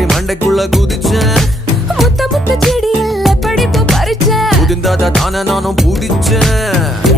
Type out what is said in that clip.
மாதிரி மண்டைக்குள்ள குதிச்சேன். முத்த முத்த செடியில் படிப்பு பறிச்சேன். புதிந்தாத தானே நானும் பிடிச்சேன்.